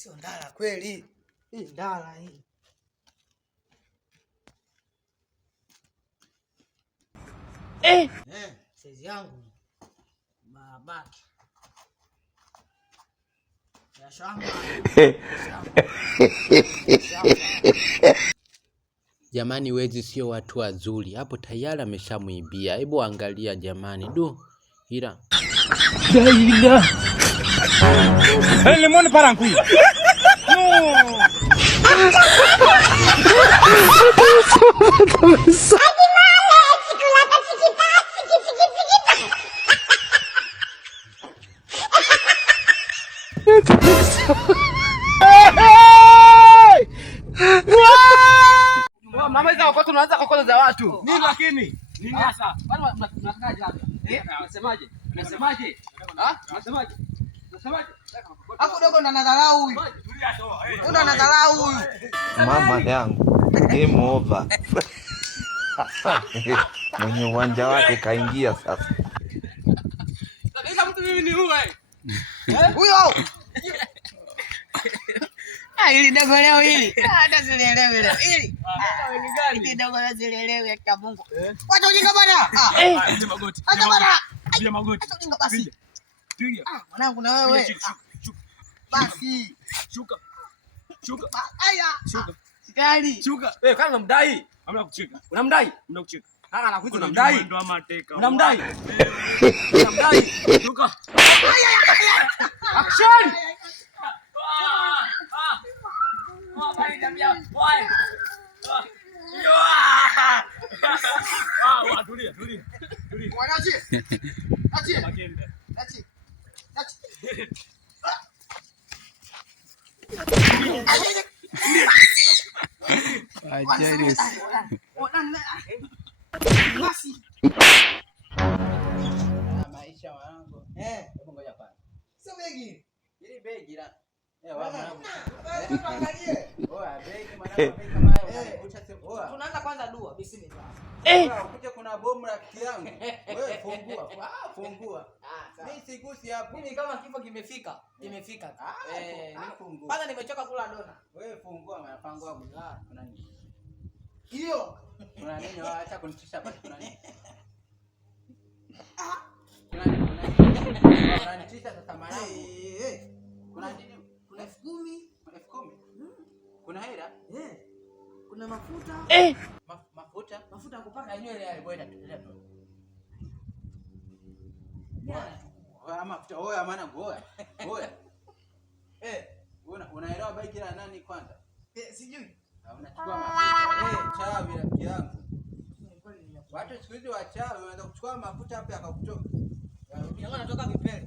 sio ndala kweli. Hii ndala hii. Saizi yangu babaki. Ya shamba. Jamani, wezi sio watu wazuri. Hapo tayari ameshamuibia. Hebu angalia jamani. Ila. Daila. Lemon parankui. Mama hizo kwa tunaanza kokolo za watu. Nini lakini? Nini sasa? Bado mnatakaje hapa? Unasemaje? Unasemaje? Unasemaje? Unasemaje? Hapo dogo ndo anadharau huyu. Ndo anadharau huyu. Mama yangu. Game over. Mwenye uwanja wake kaingia sasa. Sasa mtu mimi ni huyu. Huyo. Hili dogo leo hili. Hata sielewi leo. Hili. Hili dogo leo sielewi hata Mungu. Wacha ujinga bwana. Piga magoti. Acha bwana. Piga magoti. Acha ujinga basi. Piga. Mwanangu na wewe. Basi. Shuka. Shuka. Aya. Shuka. Sikali. Shuka. Kama unamdai, hamna kucheka. Unamdai? Hamna kucheka. Haka anakuita Unamdai? unamdai. Ndo amateka. Unamdai? Unamdai? Shuka. Action! Tulia. Wanachi. Achi. Maisha wangu. Hebu ngoja pale. Sio begi. Ili begi la. Mwanangu. Tuangalie. Begi mwanangu kama hayo. Tunaanza kwanza dua bismillah. Ukija kuna bomu rafiki yangu. Wewe fungua. Mimi sigusi hapo. Mimi kama kifo kimefika. Kwanza nimechoka kula dona. Wewe fungua mpango wangu. Kuna nini? Hiyo. Kuna nini? Acha kunitisha basi kuna nini? Kuna nitisha sasa mwanangu. Kuna nini? Kuna 10,000. Kuna 10,000. Kuna hela? Kuna mafuta? Mafuta ya kupaka nywele yale bwana tu. Mafuta oya maana ngoja. Unaelewa baki la nani kwanza? Sijui. Unachukua mafuta. Chawi rafiki yangu. Watu siku hizi wachawi wanaanza kuchukua mafuta hapa yakakutoka. Ukiangalia natoka vipele.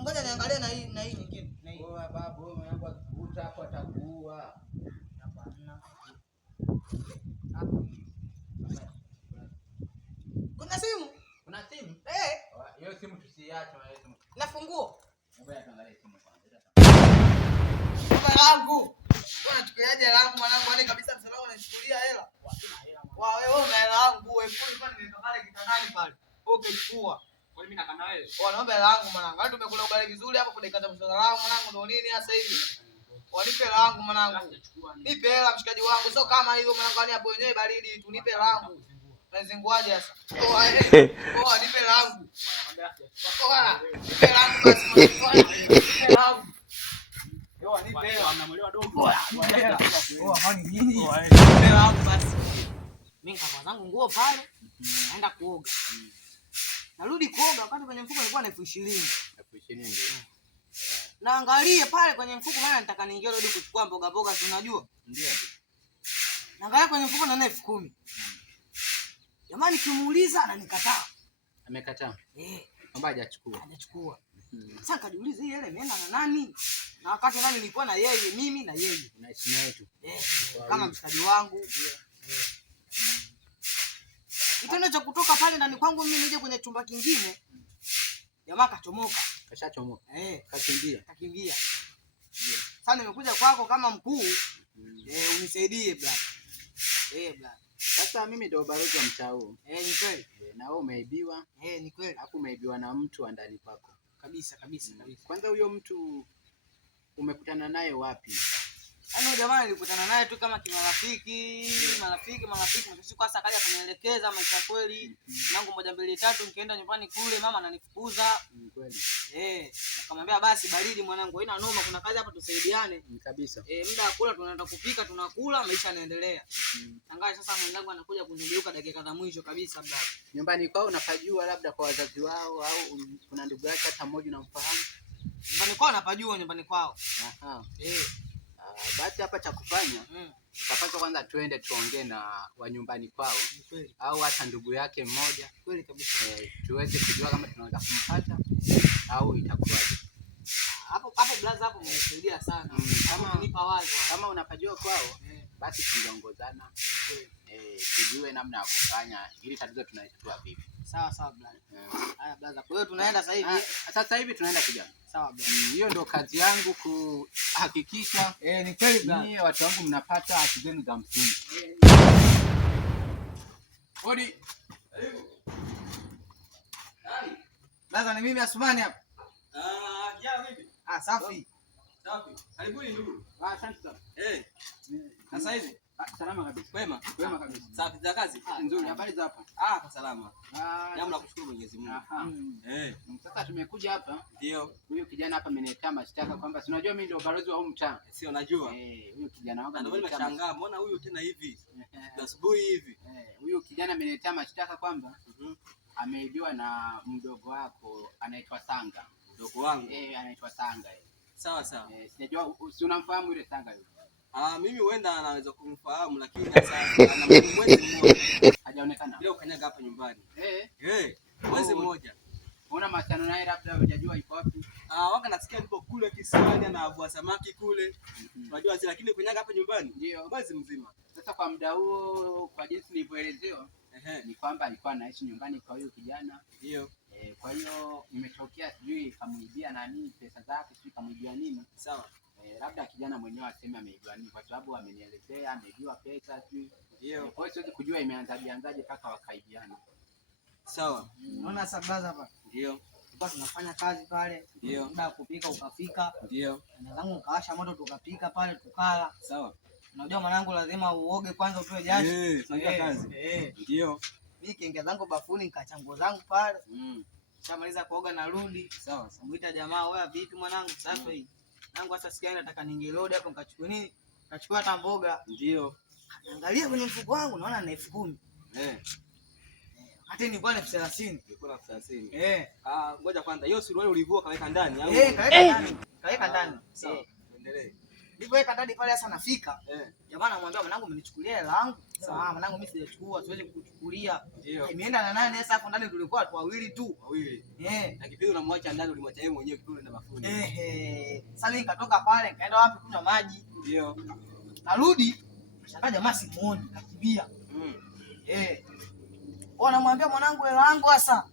Ngoja niangalie na hii nyingine. Oa babu wewe mwanangu akuvuta hapo atakuua. Hapana. Kuna simu? Kuna simu? Hiyo simu tusiache na simu. Na funguo? Ngoja tuangalie simu kwanza. Langu. Unachukuliaje langu mwanangu yani kabisa msalaba unachukulia hela? Wewe una hela yangu wewe kwani nenda pale kitandani pale. Ukachukua. Kwa mimi nakana wewe. Naomba hela yangu mwanangu. Hadi tumekula ugali vizuri hapo kudekata msalaba langu mwanangu ndio nini sasa hivi? Wanipe hela yangu mwanangu. Nipe hela mshikaji wangu. Sio kama hivyo mwanangu yani hapo wenyewe baridi tu nipe hela yangu. Unazinguaje sasa? Nipe hela yangu. Nipe hela yangu basi. Nipe hela yangu. Nipe hela. Anamuelewa dogo. Kwani nini? Nipe hela yangu basi. Mimi nikavaa zangu nguo pale. Naenda kuoga. Narudi kuoga wakati kwenye mfuko nilikuwa na 20,000. 20,000 ndio. Naangalia pale kwenye mfuko maana nataka niingie rudi kuchukua mboga si unajua? Ndio. Naangalia kwenye mfuko na 10,000. Jamani kimuuliza ananikataa. Amekataa. Kwamba hajachukua. Sasa kajiuliza hii hela imeenda na nani? Na wakati nani nilikuwa na yeye, mimi na yeye. Unaishi naye tu. Kama mshikaji wangu. Kitendo cha kutoka pale ndani kwangu mimi nije kwenye chumba kingine. Jamaa kachomoka. Kashachomoka. Kakimbia. Sasa nimekuja kwako kama mkuu. Unisaidie bwana. Bwana. Sasa mimi ndio balozi wa mtaa huu. Ni kweli. Na wewe umeibiwa. Ni kweli. Hapo umeibiwa na mtu wa ndani kwako. Kabisa. Kwanza huyo mtu umekutana naye wapi? Yaani jamaa nilikutana naye tu kama kimarafiki, mwisho kwa sasa akaja kunielekeza maisha kweli. Nangu 1 2 3 nikaenda nyumbani kule mama ananifukuza. Kweli. Nikamwambia basi baridi mwanangu, haina noma, kuna kazi hapa tusaidiane. Kabisa. Muda wa kula tunaenda kupika, tunakula, maisha yanaendelea. Angalia sasa mwenzangu anakuja kunigeuka dakika za mwisho kabisa baba. Nyumbani kwao unapajua labda kwa wazazi wao au kuna ndugu yake hata mmoja unamfahamu? Nyumbani kwao napajua nyumbani kwao. Basi hapa cha kufanya tutapaswa kwanza twende tuongee na wa nyumbani kwao au hata ndugu yake mmoja. Kweli kabisa. Tuweze kujua kama tunaweza kumpata au itakuwaje. Hapo blaza hapo mmenisaidia sana. Kama unapajua kwao basi tungeongozana. Tujue namna ya kufanya ili tatizo tunaitatua vipi. Sawa blaza. Haya blaza. Kwa hiyo tunaenda sasa hivi. Sasa hivi tunaenda kijana. Sawa blaza. Hiyo ndio kazi yangu kuhakikisha ni kweli blaza. Nyie watu wangu mnapata haki zenu za msingi. Hodi. Blaza ni mimi Asumani hapa. Kijana vipi? Safi. Karibuni ndugu. Asante sana. Sasa hivi salama kabisa. Kwema kabisa. Safi za kazi? Nzuri. Habari za hapa? Kwa salama. Jambo la kushukuru Mwenyezi Mungu. Sasa tumekuja hapa. Ndio. Huyu kijana hapa ameniletea mashtaka kwamba si unajua mimi ndio balozi wa huu mtaa. Sio najua. Huyu kijana wangu ndio nimeshangaa. Mbona huyu tena hivi? Asubuhi hivi. Huyu kijana ameniletea mashtaka kwamba ameibiwa na mdogo wako anaitwa Sanga. Mdogo wangu? Anaitwa Sanga. Sawa. Sijajua si unamfahamu yule Sanga yule? Mimi huenda anaweza kumfahamu lakini sasa ana mwezi mmoja. Hajaonekana. Leo kanyaga hapa nyumbani. Mwezi mmoja. Una mashano naye labda hujajua iko wapi? Waka nasikia ndipo kule kisiwani na abua samaki kule. Unajua zile lakini kanyaga hapa nyumbani? Ndio. Mwezi mzima. Sasa kwa muda huo kwa jinsi nilivyoelezewa ni kwamba alikuwa anaishi nyumbani kwa huyo kijana. Ndio. Kwa hiyo imetokea sijui kamuibia nani pesa zake, sijui kamuibia nini. Sawa. Labda kijana mwenyewe aseme ameibiwa nini kwa sababu amenielezea ameibiwa pesa sijui. Ndio. Kwa hiyo siwezi kujua imeanzaje mpaka wakaibiana. Sawa. Unaona sababu hapa? Ndio. Tulikuwa tunafanya kazi pale. Ndio. Muda kupika ukafika. Ndio. Na zangu ukawasha moto tukapika pale tukala. Sawa. Unajua mwanangu lazima uoge kwanza utoe jasho. Tunajua kazi. Ndio. Mimi kiingia zangu bafuni nikaacha nguo zangu pale. Shamaliza kuoga narudi. Sawa. Muita jamaa, wewe vipi mwanangu? Sasa hii. Nangu sasa sikia nataka ningeload hapo nikachukua nini? Nikachukua hata mboga. Ndio. Angalia kwenye mfuko wangu naona na 10,000. Hata nilikuwa na 30,000. Nilikuwa na 30,000. Ngoja kwanza. Hiyo suruali ulivua kaweka ndani au? Kaweka ndani. Sawa. Endelee. Nilipoweka ndani pale sasa nafika. Jamaa anamwambia mwanangu umenichukulia hela yangu. Sawa, mwanangu mimi sijachukua, siwezi kukuchukulia. Imeenda na nani sasa hapo ndani tulikuwa watu wawili tu. Na kipindi unamwacha ndani ulimwacha yeye mwenyewe kipindi unaenda bafuni. Sasa mimi nikatoka pale nikaenda wapi kunywa maji. Ndio. Narudi, shangaa jamaa simuoni, nakimbia. Wanamwambia mwanangu hela yangu sasa.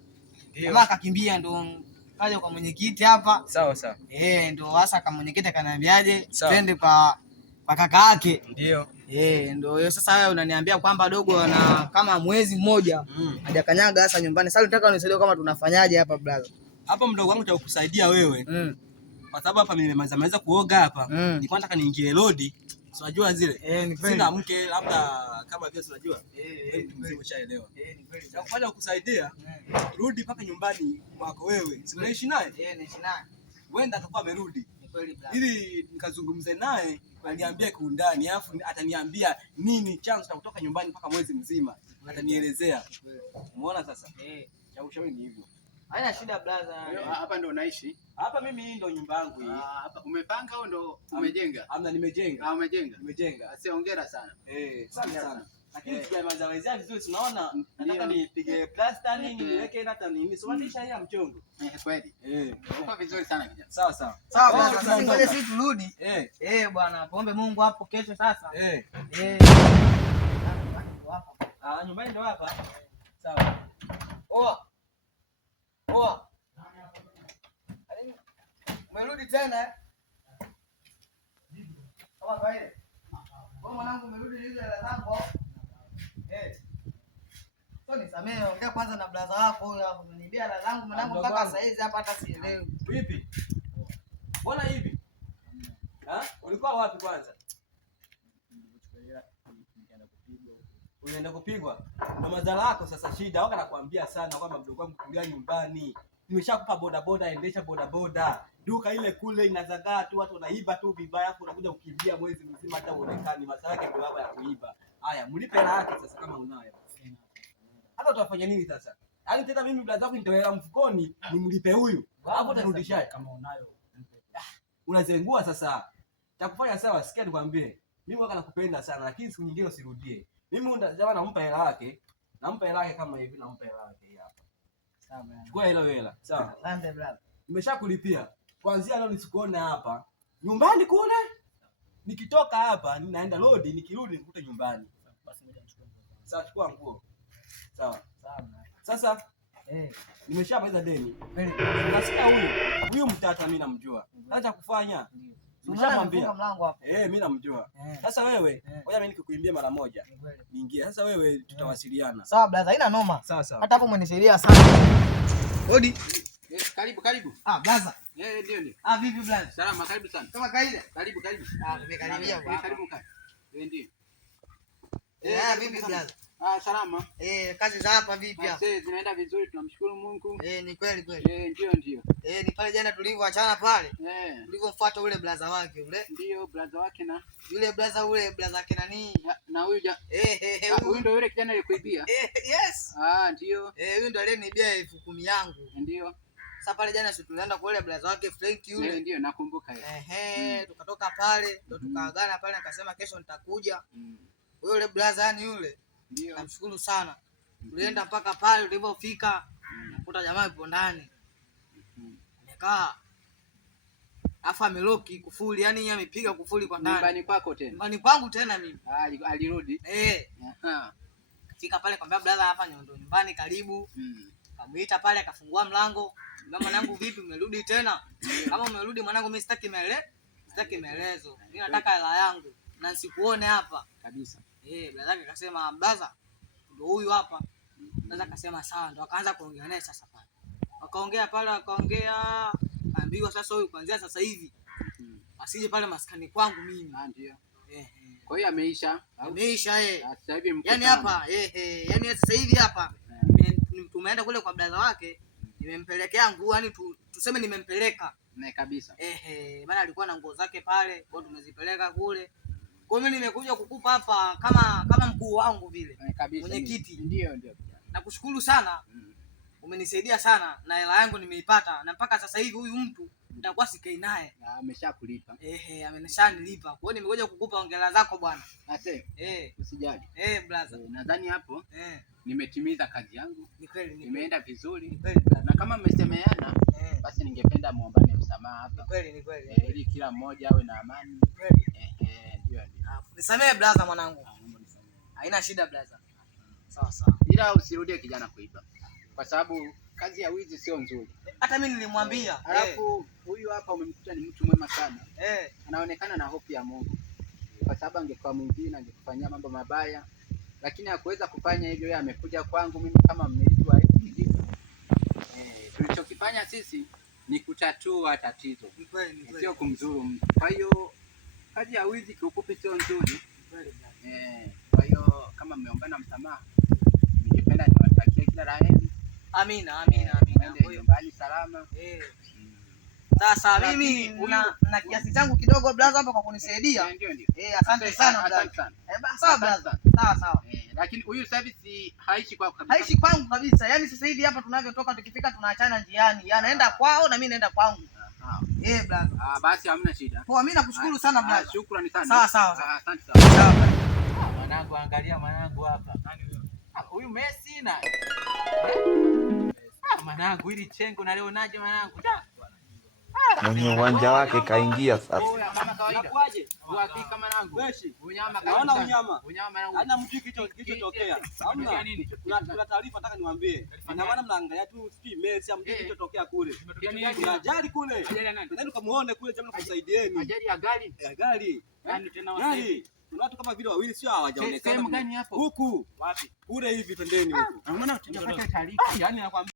Jamaa akakimbia ndo kaja kwa mwenyekiti hapa. Sawa. Ndo hasa kama mwenyekiti akaniambiaje twende kwa kaka yake. Ndio. Ndo hiyo sasa wewe unaniambia kwamba dogo ana kama mwezi mmoja hajakanyaga hasa nyumbani. Sasa nataka unisaidie kama tunafanyaje hapa brother. Hapa mdogo wangu cha kukusaidia wewe. Kwa sababu hapa nimemaliza kuoga hapa. Nilikuwa nataka niingie load. Unajua zile? Sina mke labda kama vile unajua. Mzee umeshaelewa. Ni kweli. Na kufanya kukusaidia rudi mpaka nyumbani kwako wewe. Si unaishi naye? Naishi naye. Wenda atakuwa amerudi. Ni kweli brother. Ili nikazungumze naye, aniambie kiundani, alafu ataniambia nini chanzo cha kutoka nyumbani mpaka mwezi mzima. Atanielezea. Umeona sasa? Cha ushauri ni hivyo. Haina shida brother. Hapa ndo unaishi? Hapa mimi hii ndo nyumba yangu hii. Hapa umepanga au ndo umejenga? Amna nimejenga. Umejenga? Nimejenga. Asi hongera sana. Sana. Lakini sijamaliza wezea vizuri unaona nataka nipige plaster nini niweke hata nini. Sio manisha ya mchongo. Kweli. Uko vizuri sana kijana. Sawa. Sawa brother, sasa ngoja sisi turudi. Bwana, tuombe Mungu hapo kesho sasa. Nyumbani ndo hapa. Sawa. Umerudi tena? Kama kawaida. Mwanangu umerudi hizo hela zako. Mimi ongea kwanza na brother wako huyo hapo. Unanibia la langu mwanangu mpaka saa hizi hapa hata sielewi. Vipi? Mbona hivi? Ulikuwa wapi kwanza? Unaenda kupigwa. Na madhara yako sasa shida. Waka nakwambia sana kwamba mdogo wangu kulia nyumbani. Nimeshakupa bodaboda, endesha bodaboda. Duka ile kule inazagaa tu, watu wanaiba tu vibaya, hapo unakuja kukimbia mwezi mzima hata uonekani. Masala yake ndio baba ya kuiba. Haya, mlipe hela yake sasa kama unayo. Hata utafanya nini sasa? Yaani tena mimi brother wako nitoa mfukoni nimlipe huyu. Hapo utarudishaje kama unayo? Unazengua sasa. Cha kufanya sawa, sikia nikwambie. Mimi waka nakupenda sana lakini siku nyingine usirudie. Mimi jamaa nampa hela yake. Nampa hela yake kama hivi, nampa hela yake hapa. Sawa bwana. Chukua hela. Sawa. Asante brother. Nimeshakulipia. Kuanzia leo nisikuone hapa. Nyumbani kule. Nikitoka hapa ninaenda road, nikirudi nikute nyumbani. Basi ngoja nichukue nguo. Sawa, chukua nguo. Sawa. Sasa nimeshamaliza deni. Nasikia huyu mtata mimi namjua. Acha kufanya. Nimeshamwambia mlango hapo. Mimi namjua. Sasa wewe, ngoja mimi nikukuimbie mara moja. Niingie. Sasa wewe tutawasiliana. Sawa brother, haina noma. Sawa. Hata hapo umenisaidia sana. Hodi. Karibu. Brother. Ndio. Vipi brother? Salama, karibu sana. Kama kaida? Karibu. Nimekaribia bwana. Karibu kaa. Ndio. Vipi brother? Salama. Kazi za hapa vipi hapa? Sasa zinaenda vizuri, tunamshukuru Mungu. Ni kweli. Ndio. Ni pale jana tulivyoachana pale. Tulivyofuata ule brother wake ule. Ndio, brother wake na yule brother wake nani? Na huyu huyu ndio yule kijana alikuibia. Yes. Ndio. Huyu ndio aliyeniibia 10,000 yangu. Ndio. Sasa pale jana sisi tulienda kwa yule brother wake Frank yule. Ndio, nakumbuka yeye. Tukatoka pale, ndio tukaagana pale, akasema kesho nitakuja. Yule brother yani yule. Ndio. Namshukuru sana. Tulienda mpaka pale tulipofika. Nakuta jamaa yupo ndani. Amekaa. Afa ameloki kufuli, yani yeye amepiga kufuli kwa ndani. Nyumbani kwako tena? Nyumbani kwangu tena mimi. Alirudi? Fika pale kwambia brother hapa ndo nyumbani karibu. Kamuita pale akafungua mlango. Mwanangu vipi umerudi tena? Kama umerudi mwanangu mimi sitaki maelezo. Mimi nataka hela yangu na nisikuone hapa kabisa. Brother akasema brother ndio huyu hapa. Brother akasema sawa, ndo akaanza kuongea naye sasa pale. Wakaongea, kaambiwa sasa huyu kuanzia sasa hivi asije pale maskani kwangu mimi. Ndio. Kwa hiyo ameisha. Sasa hivi yani hapa yani sasa hivi hapa tumeenda kule kwa brother wake, nimempelekea nguo, yani tuseme nimempeleka kabisa. Maana alikuwa na nguo zake pale, kwa tumezipeleka kule. Kwa hiyo mimi nimekuja kukupa hapa kama mkuu wangu vile. Mwenyekiti. Ndio. Nakushukuru sana. Umenisaidia sana na hela yangu nimeipata, na mpaka sasa hivi huyu mtu nitakuwa sikai naye. Ameshakulipa. Ameshanilipa. Kwa hiyo nimekuja kukupa hongera zako bwana. Usijali. Brother. Nadhani hapo nimetimiza kazi yangu. Ni kweli. Nimeenda vizuri. Na kama mmesemeana basi ningependa muombane msamaha hapa. Ni kweli. Ili kila mmoja awe na amani. Ndio. Nisamee brother mwanangu. Haina shida brother. Sawa. Ila usirudie kijana kuiba. Kwa sababu kazi ya wizi sio nzuri. Hata mimi nilimwambia. Alafu huyu hapa umemkuta ni mtu mwema sana. Anaonekana na hofu ya Mungu. Kwa sababu angekuwa mwingine angekufanyia mambo mabaya. Lakini hakuweza kufanya hivyo, yeye amekuja kwangu mimi kama mmiliki wa hivi. Tulichokifanya sisi ni kutatua tatizo. Sio kumzuru mtu. Kwa hiyo kazi ya wizi kiufupi sio nzuri. Kwa hiyo kama mmeombana msamaha, ningependa niwatakie kila la heri. Amina. Nyumbani salama. Sasa mimi na kiasi changu kidogo brother hapa kwa kunisaidia. Ndio. Asante sana brother. Sawa brother. Sawa. Lakini huyu service haishi kwako kabisa. Haishi kwangu kabisa. Yaani sasa hivi hapa tunavyotoka tukifika tunaachana njiani. Anaenda kwao na mimi naenda kwangu. Brother. Basi hamna shida. Poa, mimi nakushukuru sana brother. Shukrani sana. Sawa. Asante sana. Sawa. Mwanangu, angalia mwanangu hapa. Nani huyo? Huyu Messi na. Mwanangu, ili chengo na leo naje mwanangu. Mwenye uwanja wake kaingia sasa. Kama kawaida. Uhakika mwanangu. Unyama kabisa. Naona unyama. Mwanangu. Hana mtu kilichotokea. Hamna. Kuna taarifa nataka niwaambie. Ina maana mnaangalia tu sijui Messi amjui kilichotokea kule. Kuna ajali kule. Ndio kumuone kule, jamani kusaidieni. Ajali ya gari. Gari. Yaani tena wasaidia. Kuna watu kama vile wawili sio hawajaonekana. Sehemu gani hapo? Huku. Wapi? Kule hivi pembeni huku. Unaona tutapata taarifa. Yaani nakwambia